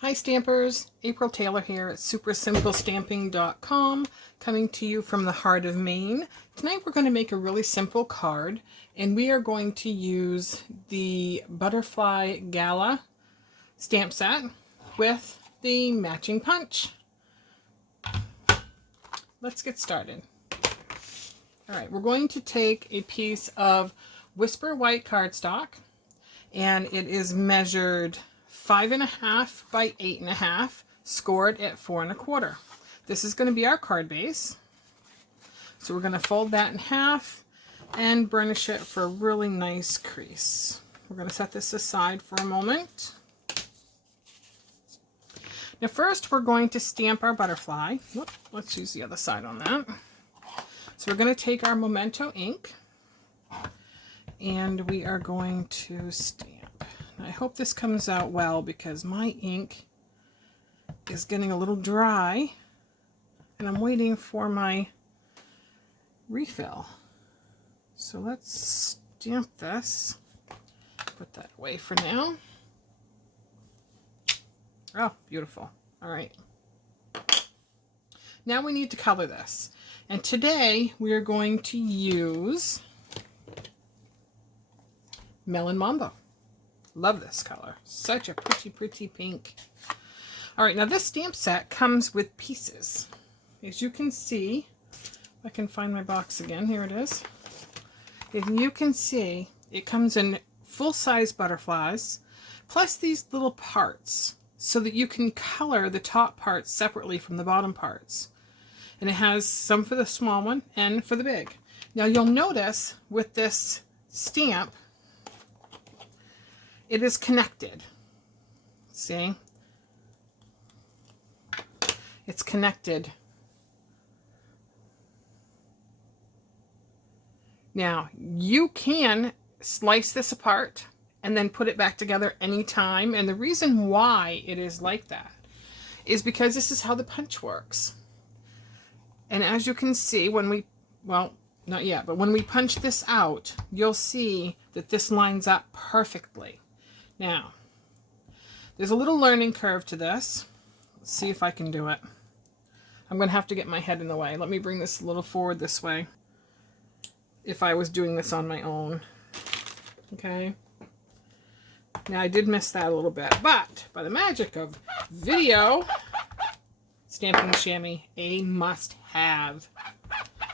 Hi Stampers, April Taylor here at supersimplestamping.com, coming to you from the heart of Maine. Tonight we're going to make a really simple card, and we are going to use the Butterfly Gala stamp set with the matching punch. Let's get started. Alright, we're going to take a piece of Whisper White cardstock, and it is measured 5.5 by 8.5, scored at 4 1/4. This is going to be our card base. So we're going to fold that in half and burnish it for a really nice crease. We're going to set this aside for a moment. Now first we're going to stamp our butterfly. Whoop, let's use the other side on that. So we're going to take our Memento ink and we are going to stamp. I hope this comes out well because my ink is getting a little dry and I'm waiting for my refill. So let's stamp this. Put that away for now. Oh, beautiful. All right. Now we need to color this. And today we are going to use Melon Mambo. Love this color. Such a pretty, pretty pink. All right, now this stamp set comes with pieces. As you can see, if I can find my box again, here it is. If you can see, it comes in full-size butterflies, plus these little parts, so that you can color the top parts separately from the bottom parts. And it has some for the small one and for the big. Now you'll notice with this stamp, it is connected. See? It's connected. Now, you can slice this apart and then put it back together anytime. And the reason why it is like that is because this is how the punch works. And as you can see, when we, well, not yet, but when we punch this out, you'll see that this lines up perfectly. Now, there's a little learning curve to this. Let's see if I can do it. I'm going to have to get my head in the way. Let me bring this a little forward this way. If I was doing this on my own. Okay. Now, I did miss that a little bit, but by the magic of video, Stampin' Shammy, a must-have.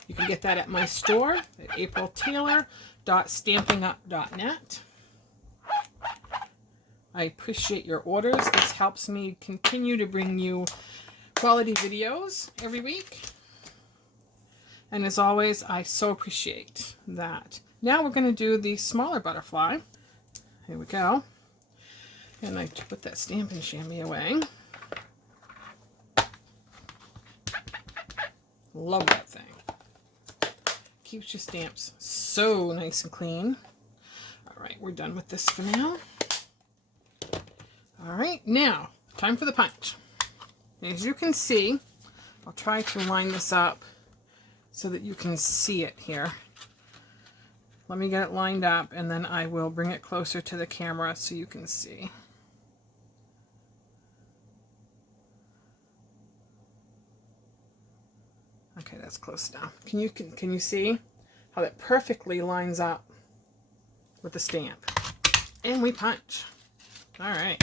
You can get that at my store at apriltaylor.stampingup.net. I appreciate your orders. This helps me continue to bring you quality videos every week. And as always, I so appreciate that. Now we're going to do the smaller butterfly. Here we go. And I put that Stampin' Shammy away. Love that thing. Keeps your stamps so nice and clean. All right, we're done with this for now. All right, now, time for the punch. As you can see, I'll try to line this up so that you can see it here. Let me get it lined up, and then I will bring it closer to the camera so you can see. Okay, that's close now. Can you see how that perfectly lines up with the stamp? And we punch. All right.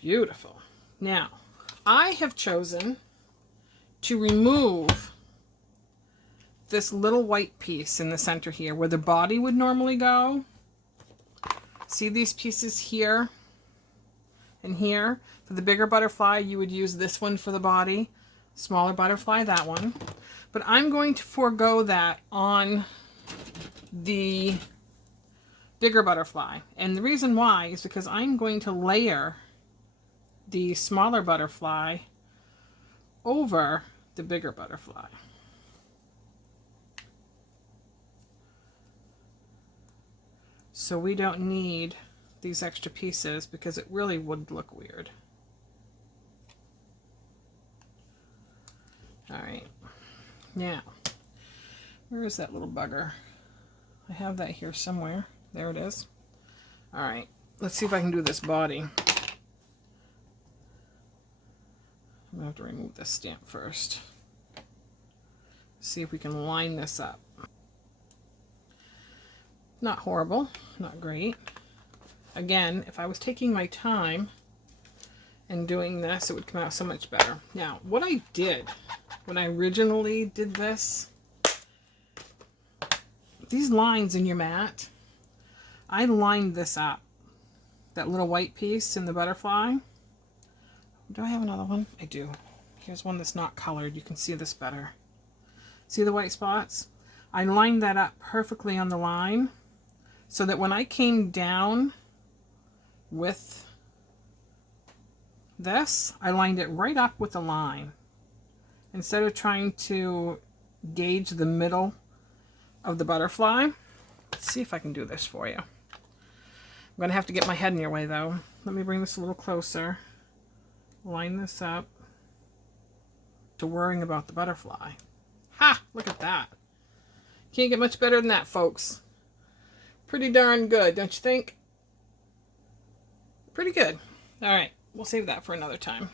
Beautiful. Now, I have chosen to remove this little white piece in the center here where the body would normally go. See these pieces here and here? For the bigger butterfly, you would use this one for the body. Smaller butterfly, that one. But I'm going to forego that on the bigger butterfly. And the reason why is because I'm going to layer the smaller butterfly over the bigger butterfly. So we don't need these extra pieces because it really would look weird. All right, now, where is that little bugger? I have that here somewhere. There it is. All right, let's see if I can do this body. I'm gonna have to remove this stamp first. See if we can line this up. Not horrible, not great. Again, if I was taking my time and doing this, it would come out so much better. Now, what I did when I originally did this, these lines in your mat, I lined this up. That little white piece in the butterfly. Do I have another one? I do. Here's one that's not colored. You can see this better. See the white spots? I lined that up perfectly on the line so that when I came down with this, I lined it right up with the line. Instead of trying to gauge the middle of the butterfly. Let's see if I can do this for you. I'm going to have to get my head in your way though. Let me bring this a little closer. Line this up to worrying about the butterfly. Ha! Look at that. Can't get much better than that, folks. Pretty darn good, don't you think? Pretty good. All right, we'll save that for another time.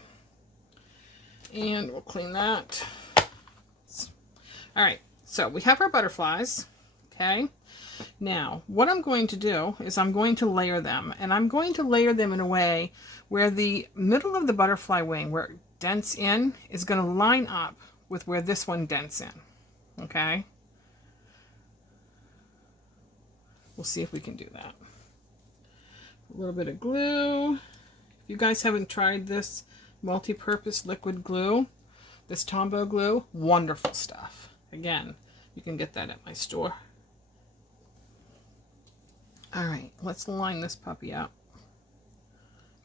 And we'll clean that. All right, so we have our butterflies, okay? Now, what I'm going to do is I'm going to layer them, and I'm going to layer them in a way where the middle of the butterfly wing, where it dents in, is going to line up with where this one dents in, okay? We'll see if we can do that. A little bit of glue. If you guys haven't tried this multi-purpose liquid glue, this Tombow glue, wonderful stuff. Again, you can get that at my store. All right, let's line this puppy up.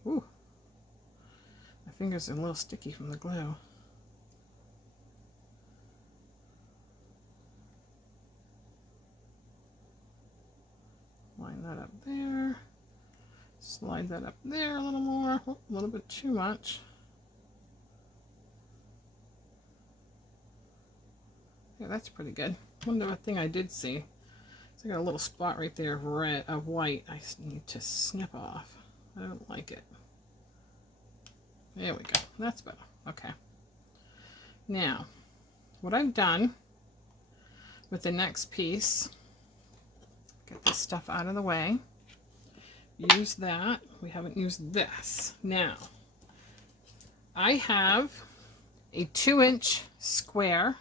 Ooh, my fingers are a little sticky from the glue. Line that up there. Slide that up there a little more. Oh, a little bit too much. Yeah, that's pretty good. One other thing I did see. I got a little spot right there of red, of white. I need to snip off. I don't like it. There we go. That's better. Okay. Now, what I've done with the next piece, get this stuff out of the way. Use that. We haven't used this. Now, I have a 2-inch square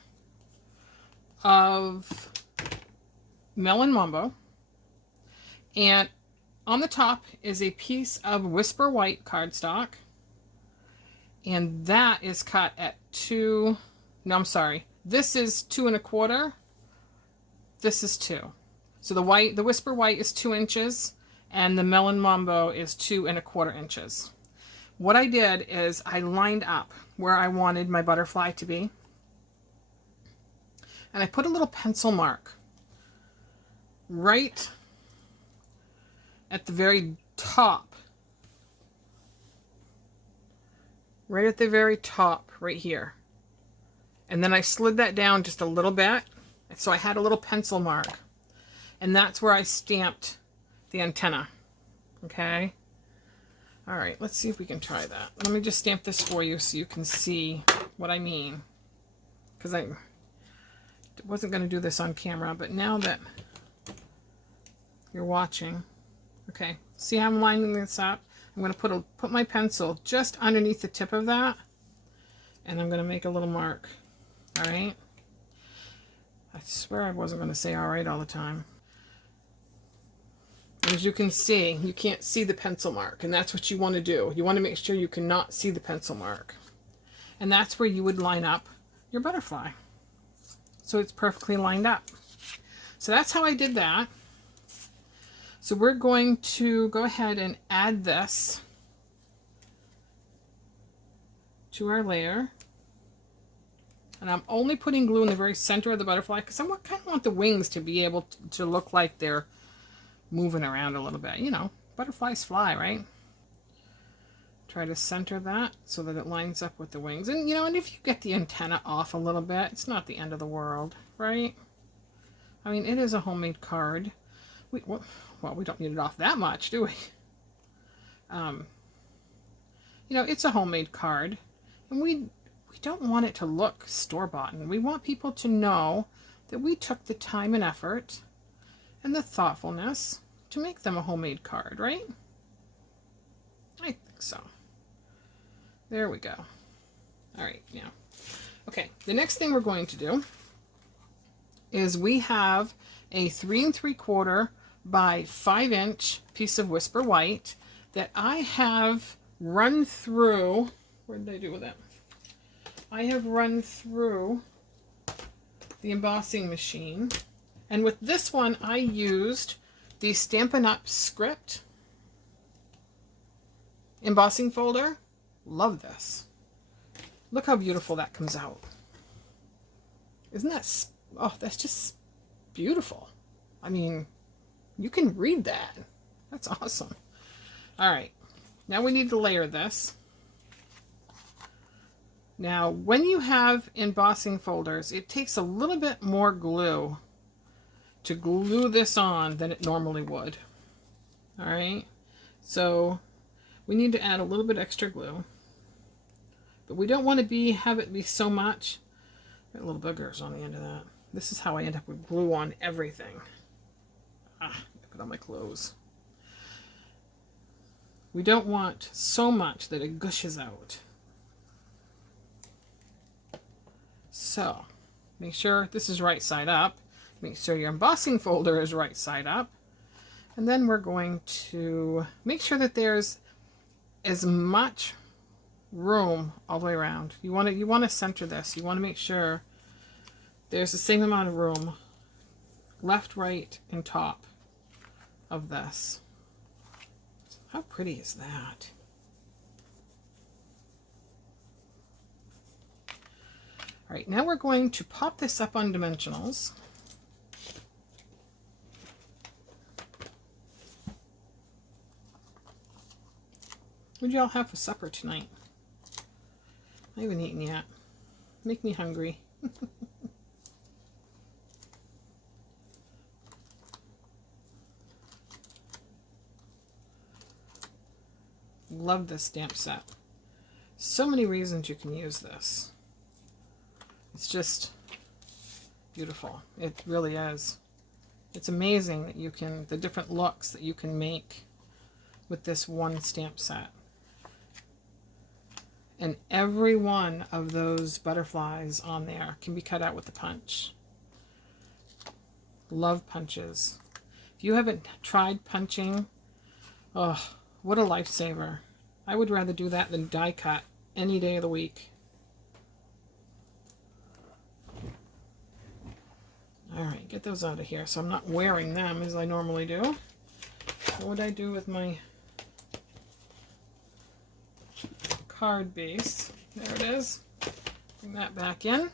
of Melon Mambo, and on the top is a piece of Whisper White cardstock, and that is cut at 2, no, I'm sorry, this is 2 1/4, this is 2. So the white, the Whisper White is 2 inches, and the Melon Mambo is 2 1/4 inches. What I did is I lined up where I wanted my butterfly to be, and I put a little pencil mark right at the very top. Right at the very top, right here. And then I slid that down just a little bit, so I had a little pencil mark. And that's where I stamped the antenna. Okay? Alright, let's see if we can try that. Let me just stamp this for you so you can see what I mean. Because I wasn't going to do this on camera, but now that you're watching. Okay, see how I'm lining this up? I'm going to put my pencil just underneath the tip of that, and I'm going to make a little mark. All right? I swear I wasn't going to say all right all the time. As you can see, you can't see the pencil mark, and that's what you want to do. You want to make sure you cannot see the pencil mark. And that's where you would line up your butterfly. So it's perfectly lined up. So that's how I did that. So we're going to go ahead and add this to our layer. And I'm only putting glue in the very center of the butterfly because I kind of want the wings to be able to look like they're moving around a little bit. You know, butterflies fly, right? Try to center that so that it lines up with the wings. And, you know, and if you get the antenna off a little bit, it's not the end of the world, right? I mean, it is a homemade card. Well, we don't need it off that much, do we? You know, it's a homemade card, and we don't want it to look store-bought. We want people to know that we took the time and effort and the thoughtfulness to make them a homemade card, right? I think so. There we go. All right, now. Okay, the next thing we're going to do is we have a 3 3/4 by 5 inch piece of Whisper White that I have run through. What did I do with it? I have run through the embossing machine, and with this one I used the Stampin' Up! Script embossing folder. Love this. Look how beautiful that comes out. Isn't that, oh, that's just beautiful. I mean, you can read that. That's awesome. All right, now we need to layer this. Now, when you have embossing folders, it takes a little bit more glue to glue this on than it normally would. All right, so we need to add a little bit extra glue, but we don't want to have it be so much. Got little boogers on the end of that. This is how I end up with glue on everything. I put on my clothes. We don't want so much that it gushes out. So make sure this is right side up. Make sure your embossing folder is right side up. And then we're going to make sure that there's as much room all the way around. You want to center this. You want to make sure there's the same amount of room left, right, and top of this. How pretty is that? All right, now we're going to pop this up on dimensionals. What did y'all have for supper tonight? I haven't eaten yet. Make me hungry. Love this stamp set. So many reasons you can use this. It's just beautiful. It really is. It's amazing that you can, the different looks that you can make with this one stamp set. And every one of those butterflies on there can be cut out with the punch. Love punches. If you haven't tried punching, oh, what a lifesaver. I would rather do that than die cut any day of the week. All right, get those out of here so I'm not wearing them as I normally do. What would I do with my card base? There it is. Bring that back in.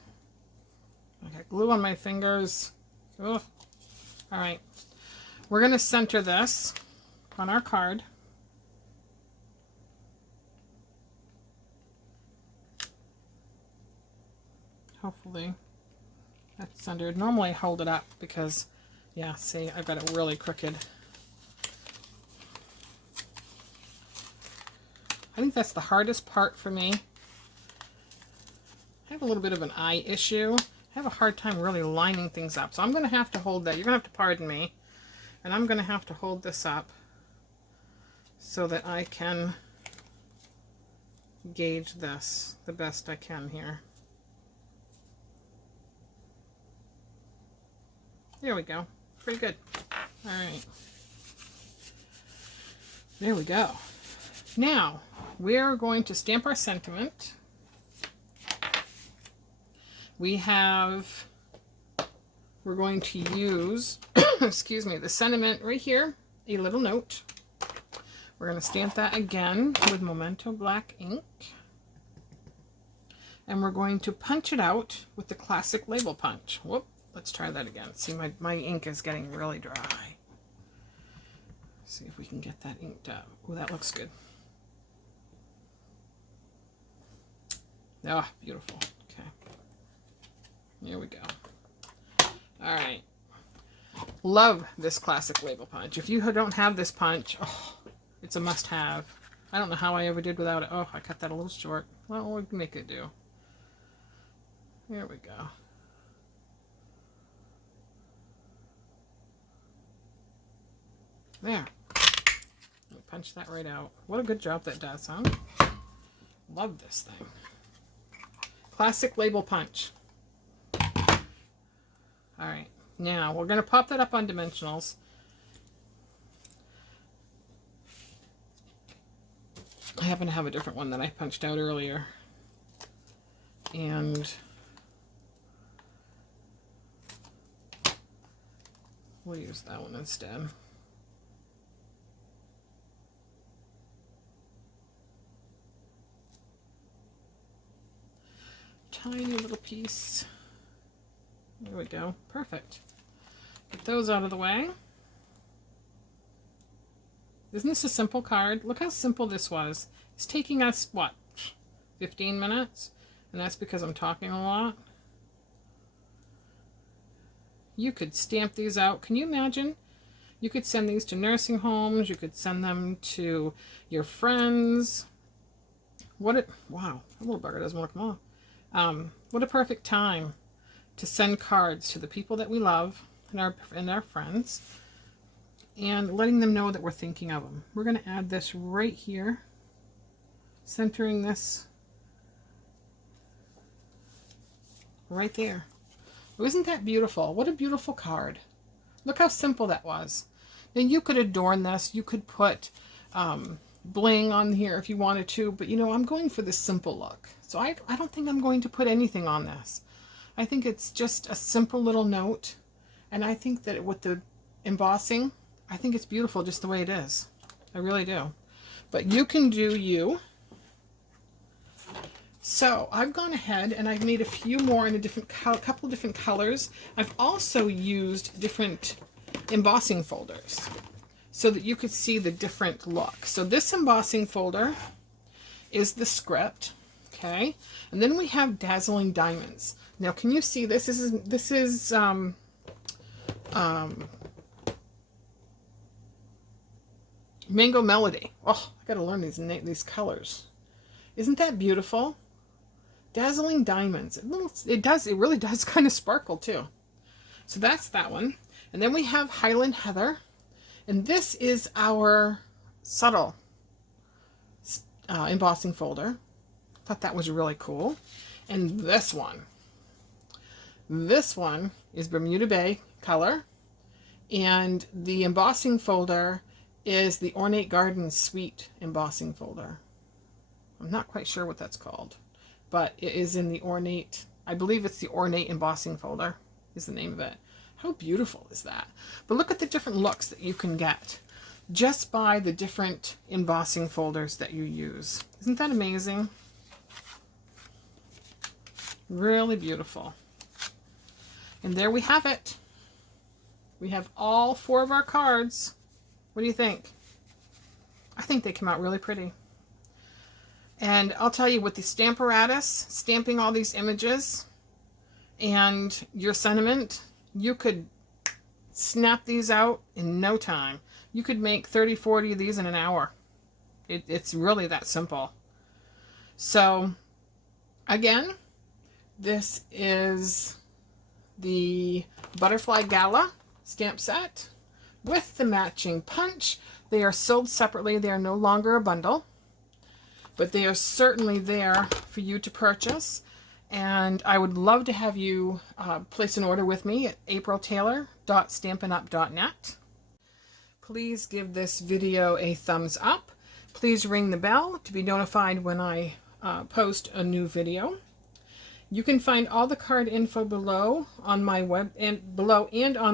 I got glue on my fingers. Oh. All right, we're going to center this on our card. Hopefully that's centered. Normally I hold it up because, yeah, see, I've got it really crooked. I think that's the hardest part for me. I have a little bit of an eye issue. I have a hard time really lining things up. So I'm going to have to hold that. You're going to have to pardon me. And I'm going to have to hold this up so that I can gauge this the best I can here. There we go. Pretty good. All right. There we go. Now, we're going to stamp our sentiment. We're going to use, excuse me, the sentiment right here, a little note. We're going to stamp that again with Memento Black Ink. And we're going to punch it out with the classic label punch. Whoop. Let's try that again. See, my ink is getting really dry. See if we can get that inked up. Oh, that looks good. Ah, beautiful. Okay. Here we go. All right. Love this classic label punch. If you don't have this punch, oh, it's a must-have. I don't know how I ever did without it. Oh, I cut that a little short. Well, we'll make it do. There we go. There. Punch that right out. What a good job that does, huh? Love this thing. Classic label punch. Alright, now we're going to pop that up on dimensionals. I happen to have a different one that I punched out earlier. And we'll use that one instead. Tiny little piece. There we go. Perfect. Get those out of the way. Isn't this a simple card? Look how simple this was. It's taking us, what, 15 minutes? And that's because I'm talking a lot. You could stamp these out. Can you imagine? You could send these to nursing homes. You could send them to your friends. Wow, that little bugger doesn't want to come off. What a perfect time to send cards to the people that we love and our friends, and letting them know that we're thinking of them. We're going to add this right here, centering this right there. Oh, isn't that beautiful? What a beautiful card. Look how simple that was. Now you could adorn this. You could put bling on here if you wanted to, but you know, I'm going for this simple look. So I don't think I'm going to put anything on this. I think it's just a simple little note, and I think that with the embossing, I think it's beautiful just the way it is. I really do. But you can do you. So I've gone ahead and I've made a few more in a couple different colors. I've also used different embossing folders so that you could see the different look. So this embossing folder is the script, okay? And then we have Dazzling Diamonds. Now, can you see this? This is Mango Melody. Oh, I gotta learn these colors. Isn't that beautiful? Dazzling Diamonds. It really does kind of sparkle too. So that's that one. And then we have Highland Heather. And this is our subtle embossing folder. Thought that was really cool. And this one is Bermuda Bay color. And the embossing folder is the Ornate Garden Suite embossing folder. I'm not quite sure what that's called, but it is in the Ornate, I believe it's the Ornate embossing folder is the name of it. How beautiful is that? But look at the different looks that you can get just by the different embossing folders that you use. Isn't that amazing? Really beautiful. And there we have it. We have all 4 of our cards. What do you think? I think they come out really pretty. And I'll tell you, with the Stamparatus, stamping all these images and your sentiment, you could snap these out in no time. You could make 30, 40 of these in an hour. It's really that simple. So, again, this is the Butterfly Gala stamp set with the matching punch. They are sold separately. They are no longer a bundle, but they are certainly there for you to purchase. And I would love to have you place an order with me at apriltaylor.stampinup.net. Please give this video a thumbs up. Please ring the bell to be notified when I post a new video. You can find all the card info below on my on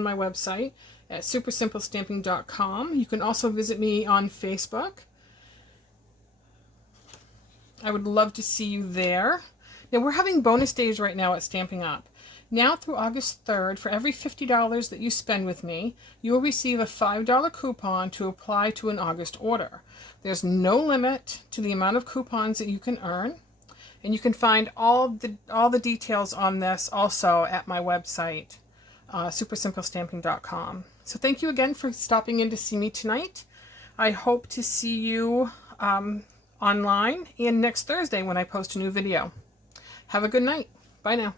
my website at supersimplestamping.com. You can also visit me on Facebook. I would love to see you there. Now, we're having bonus days right now at Stampin' Up. Now through August 3rd, for every $50 that you spend with me, you will receive a $5 coupon to apply to an August order. There's no limit to the amount of coupons that you can earn. And you can find all the details on this also at my website, supersimplestamping.com. So thank you again for stopping in to see me tonight. I hope to see you online and next Thursday when I post a new video. Have a good night. Bye now.